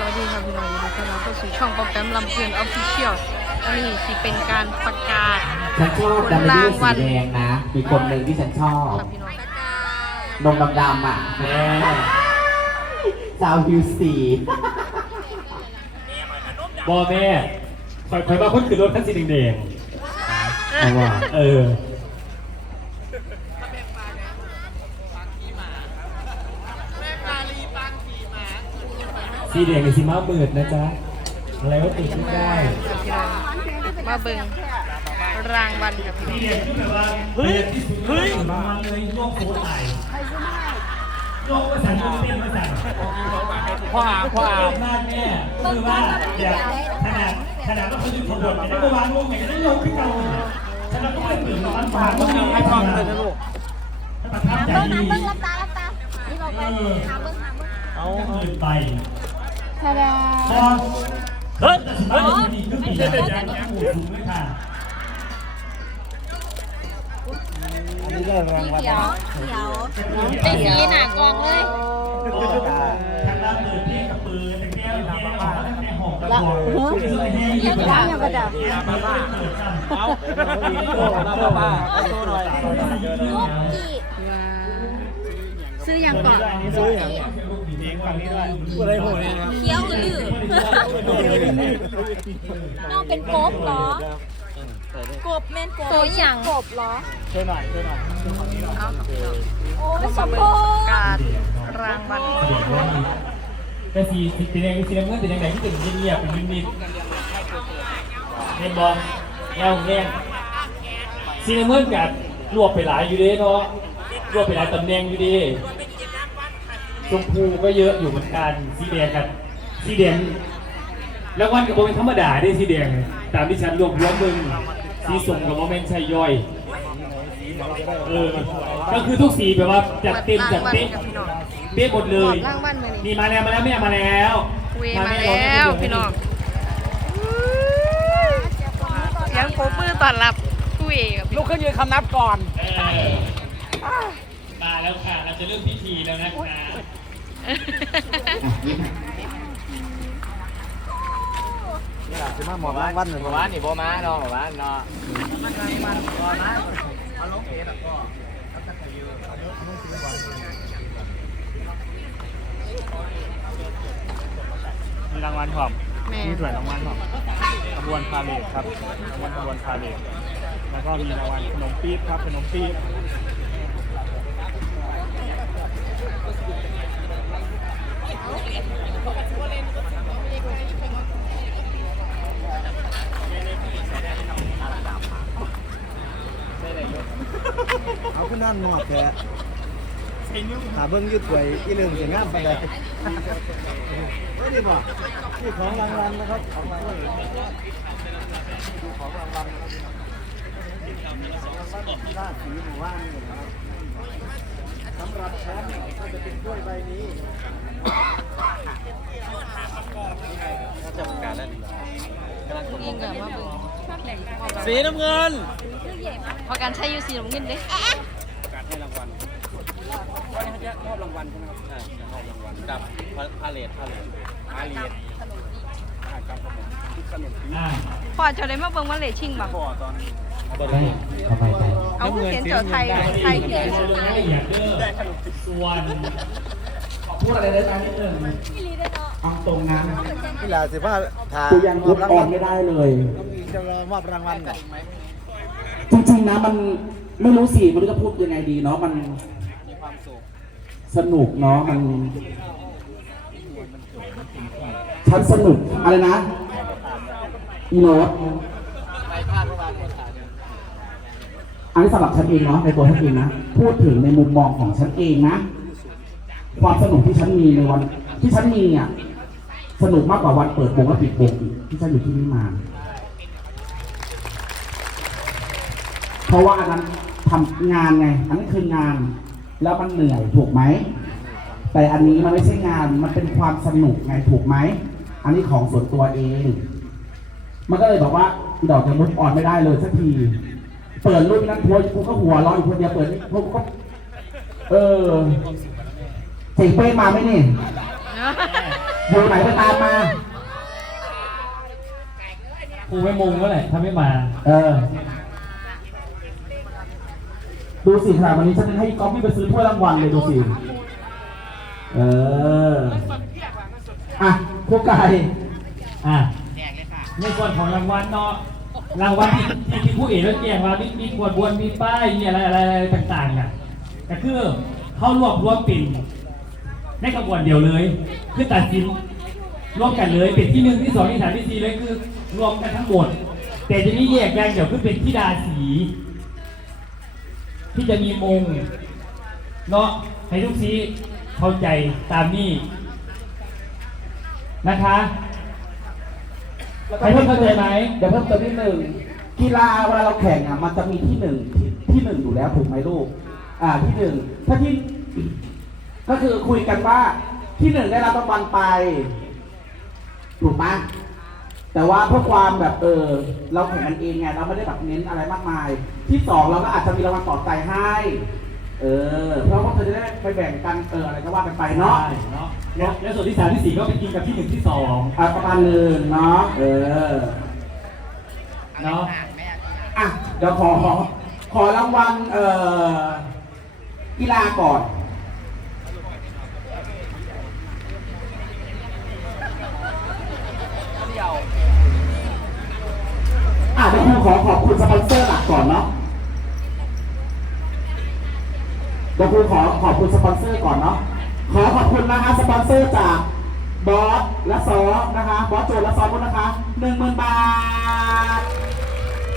สวัสดีครับพี่น้องยินดีต้อนรับเข้าสู่ช่องปอมแปมลำเพลินออฟฟิเชียลวันนี้สิเป็นการประกาศ ฉันชอบดัมเบลสีแดงนะ มีคนหนึ่งที่ฉันชอบ ครับพี่น้องนมดำๆอะแม่สาวฮิวสีบอแม่คอยคอยมาเพิ่งขึ้นรถคันสีแดงเอาว่ะๆเออ สีแดงในสีม้ามืดนะจ๊ะอะไรก็ติดไม่ได้มาเบิ่งรางวัลครับพี่น้องสีแดงที่แบบว่าเฮ้ยเฮ้ยมาเลยโยกโคตรไหลโยกมาสั่นเต้นมาสั่นพ่ออาพ่ออานแม่คือว่าอย่าขนาดขนาดว่าเขาอยู่ขบวนไม่ได้เมื่อวานวงไหนก็ได้โยกขึ้นเก่าฉะนั้นก็ไม่ตื่นนอนฝันว่าให้ฟังเลยนะลูกประทับใจเบิ้งน้ำเบิ้งรับตารับตานี่บอกไปหาเบิ้งหาเบิ้งเอาเงินไป ทาดาพอเฮ้ยเฮ้ยนี่คือปีแล้วยังยังถูกไม่ค่ะสีเขียวเขียวไอ้สีหนากองเลยทางด้านเปิดเพลงกับปืนแต่แก้วแก้วตั้งแต่หกกระบอกที่สุดแห้งอยู่บนหลังเปิดซ้ำเอาเอาป้าเอาตัวหน่อยลูกกี่ซื้ออย่างก่อนซื้ออย่าง เพลงฟังนี้ด้วยอะไรโหยครับเขียวอือน้องเป็นกบเหรอกบแม่นกบตัวอย่างกบเหรอเช่วยหน่อยเช่วยหน่อยเอาครับพี่องโอ้ยสมบูรณ์การรางวัลแต่สีสีแดงสีน้ำเงินสีแดงที่เป็นเงียบเป็นมิดเห็นบอลแนวแง่สีน้ำเงินกับรวบไปหลายอยู่ดีเนาะรวบไปหลายตำแหน่งอยู่ดี ชมพูก็เยอะอยู่เหมือนกันสีแดงกันสีแดงแล้ววันกับโมเป็นธรรมดาได้สีแดงตามที่ฉันรวบรวมมึงสีส้มกับโมเมนต์ชัยย่อยเออก็คือทุกสีแบบว่าจัดเต็มจัดเป๊ะครับพี่น้องเป๊ะหมดเลมอยบรางวัลมื้อนี้นี่มาแล้วมาแล้วแม่มาแล้วคุยมาแล้วพี่น้องเสียงโปรบมือต้อนรับคุยกับพี่ลุกขึ้นยืนคำนับก่อนเออมาแล้วค่ะ เราจะเริ่มพิธีแล้วนะคะนี่แหละสิ มาหมอบ้านวันหนึ่งหมอบ้านนี่บ่มาเนาะหมอบ้านเนาะมันมาบ้านบ่มามาลงเอตะก็ตะกะยืนมีรางวัลขอมมีถ้วยรางวัลขอบขบวนพาเลทครับรางวัลขบวนพาเลทแล้วก็มีรางวัลขนมปี๊บครับขนมปี๊บาขึ้นด้านนอกแท้หาเบิ้งยืดถวยอีเรื่องสวยงามไปเลยเฮ้ยนี่บ่นี่ของรางวัลนะครับของรางวัลของรางวัลที่ราชสีหมู่บ้านนี่นะครับสำหรับแชมป์ก็จะเป็นถ้วยใบนี้จะประกาศแล้วยิงกับมาเบิ่งสีน้ำเงินพอการใช้อยูสีน้ำเงินเด้ มอบรางวัลใช่ไหมครับใช่มอบรางวัลกับพาเลทพาเลทพาเลทกับขนมปี๊บอ่าพอเจะได้มาเบิ่งมาเลชิ่งบ่พ่อตอนได้เข้าไปไปเอาผู้เขียนเจอไทยไทยที่สุดละเอียดเด้อส่วนพูดอะไรได้ไหมนิดนึงเอาตรงนั้นนี่แหละสิว่าถากูยังพูดออนไม่ได้เลยต้องมีจะรอมอบรางวัลก่อนจริงๆนะมัน ไม่รู้สิไม่รู้จะพูดยังไงดีเนาะมันสนุกเนาะมัน ฉันสนุกอะไรนะอีโนตไม่พลาดเมื่อวานคนถามเนี่ยอันนี้สำหรับฉันเองเนาะในตัวฉันเองนะ พูดถึงในมุมมองของฉันเองนะ ความสนุกที่ฉันมีในวัน ที่ฉันมีอะสนุกมากกว่าวันเปิดวงและปิดวงอีกที่ฉันอยู่ที่นี่มา เพราะว่าอันนั้น ทำงานไง อันนั้นคืองาน แล้วมันเหนื่อยถูกไหม แต่อันนี้มันไม่ใช่งาน มันเป็นความสนุกไงถูกไหม อันนี้ของส่วนตัวเอง มันก็เลยบอกว่าอีดอกจะมุดอ่อนไม่ได้เลยสักที เปิดรูปนั้นทัวร์กูก็หัวเร้อนอยู่คนเดียวเปิดนี่พวกกูก็ เออเจ๋งเป้มาไหมนี่เนาะอยู่ไหนก็ตามมาครูไม่มงก็แหละถ้าไม่มา เออ ดูสิขนาดวันนี้ฉันให้ก๊อฟพี่ไปซื้อถ้วยรางวัลเลยดูสิ เออ อะพวกไก่ อะในส่วนของรางวัลเนาะ รางวัลที่ที่ผู้เอกแล้วแจ้งว่ามีมีขวดบวนมีป้ายมีอะไรอะไรอะไรต่างๆอะก็คือเขารวบรวมปิ่นในกระบวนเดียวเลย คือตัดสินรวมกันเลยเป็นที่หนึ่งที่สองที่สามที่สี่เลยคือ รวมกันทั้งหมด แต่จะมีแยกอย่งเดียวคือเป็นที่ดาสี ที่จะมีมงเนาะให้ทุกทีเข้าใจตามนี้นะคะให้เพิ่มเข้าใจไหมเดี๋ยวเพิ่มเติมนิดหนึ่งกีฬาเวลาเราแข่งอะมันจะมีที่หนึ่งที่ที่หนึ่งอยู่แล้วถูกไหมลูกอ่าที่หนึ่งถ้าที่ก็คือคุยกันว่าที่หนึ่งได้รับรางวัลไปถูกไหม แต่ว่าเพื่อความแบบเออเราแข่งกันเองไงเราไม่ได้แบบเน้นอะไรมากมาย ที่สองเราก็อาจจะมีรางวัลปลอบใจให้ เออ เพราะว่าเธอจะได้ไปแบ่งกันเอออะไรก็ว่ากันไปเนาะใช่เนาะแล้วแล้วส่วนที่สามที่สี่ก็ไปกินกับที่หนึ่งที่สองอะประมาณหนึ่งเนาะเออเนาะอะเดี๋ยวขอขอขอรางวัลเอ่อกีฬาก่อน อะเดี๋ยวครูขอขอบคุณสปอนเซอร์หลักก่อนเนาะ เดี๋ยวครูขอขอบคุณสปอนเซอร์ก่อนเนาะ ขอขอบคุณนะคะสปอนเซอร์จากบอสและซอนะคะ บอสโจและซอคุณนะคะหนึ่งหมื่นบาท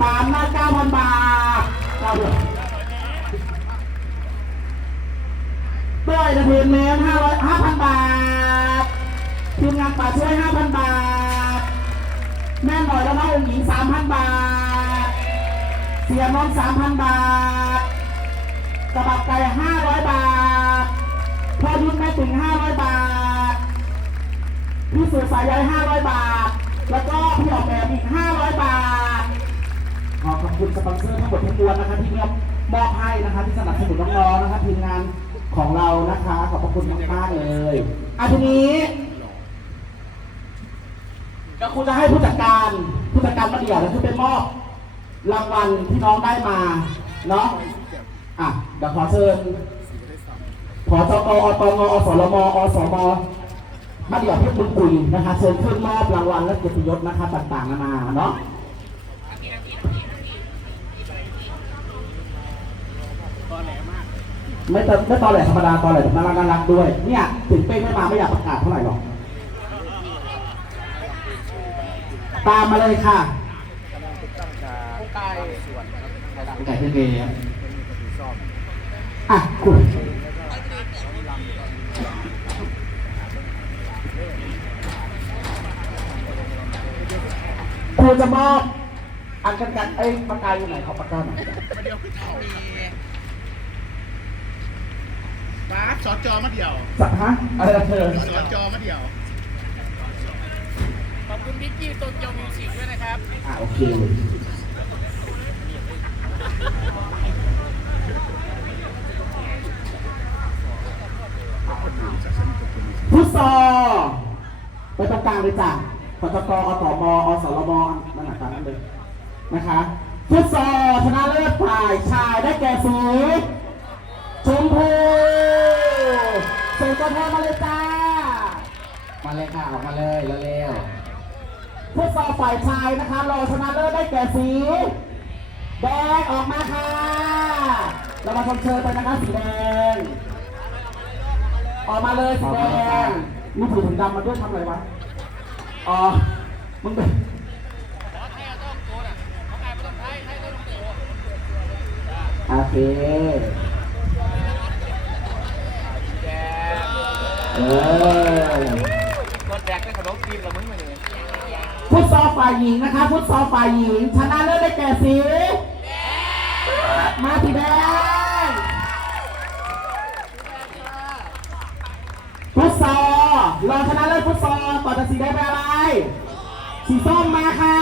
สามล้านเก้าพันบาทเก้าเดือนด้ยนะเพื่อนเมนห้าร้อยห้าพันบาททีมงานป่าช่วยห้าพันบาท แม่หน่อยแล้วน้องหญิงสามพันบาท เสียน้องสามพันบาท กระบักไก่ห้าร้อยบาทพ่อยุทธแม่ถึงห้าร้อยบาท พี่สุสายใยห้าร้อยบาท แล้วก็พี่ออกแบบอีกห้าร้อยบาท ขอขอบคุณสปอนเซอร์ทั้งหมดทั้งมวลนะคะที่มอบมอบให้นะคะที่สนับสนุนน้องๆนะคะทีมงานของเรานะคะ ขอบพระคุณมากๆเลยอะทีนี้เดี๋ยวครูจะให้ผู้จัดการผู้จัดการมาเดียวนะคือเป็นมอบรางวัลที่น้องได้มาเนาะ อะเดี๋ยวขอเชิญขอจกอตงอสรมอสมมาเดียวเพชรบุญปุยนะคะเชิญขึ้นมอบรางวัลและเกียรติยศนะคะต่างๆนานาเนาะไม่ตไม่ตอแหลธรรมดาตอแหลแบบน่ารักน่ารักด้วย เนี่ยถึงเป้งไม่มาไม่อยากประกาศเท่าไหร่หรอก ตามมาเลยค่ะไก่ไก่เทเกย์ อะคุณครูจะมอบอันกันกันเอ้ยปากกาอยู่ไหนขอปากกาหน่อยฟ้าสอจอมาเดียวสักฮะอะไรนะเธอสอจอมาเดียว ขอบคุณบิ๊กกี้โตเกียวมิวสิกด้วยนะครับ อะโอเค ฟุตซอลไปตรงกลางเลยจ้ะปตกอสมอสรมนั่นแหละตามนั้นเลยนะคะฟุตซอลชนะเลิศฝ่ายชายได้แก่สีชมพูส่งตัวแทนมาเลยจ้า มาเลยค่ะออกมาเลยเร็วๆฟุตซอลฝ่ายชายนะคะรองชนะเลิศได้แก่สีแดงออกมาค่ะ เรามาชมเชยไปนะคะสีแดง ออกมาเลยสีแดงมึงถือถุงดำมาด้วยทำอะไรวะ อ๋อ มึงเป็นโอเคเออฟุตซอลฝ่ายหญิงนะคะฟุตซอลฝ่ายหญิง ชนะเลิศได้แก่สีมาสีแดง รองชนะเลิศฟุตซอลต่อจากสีแดงเป็นอะไร สีส้มมาค่ะ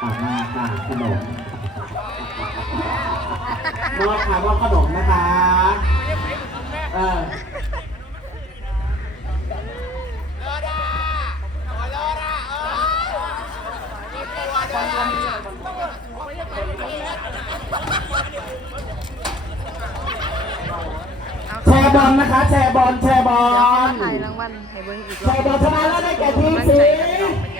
ตักมาค่ะขนมมอบค่ะมอบขนมนะคะเออเลิศอะเออ บอลนะคะ แชร์บอลแชร์บอเดี๋ยวลถ่ายรางวัลให้เบิ่งอีกรแชอบ ร์บอลชนะแล้วได้แก่ทีมกำลังสี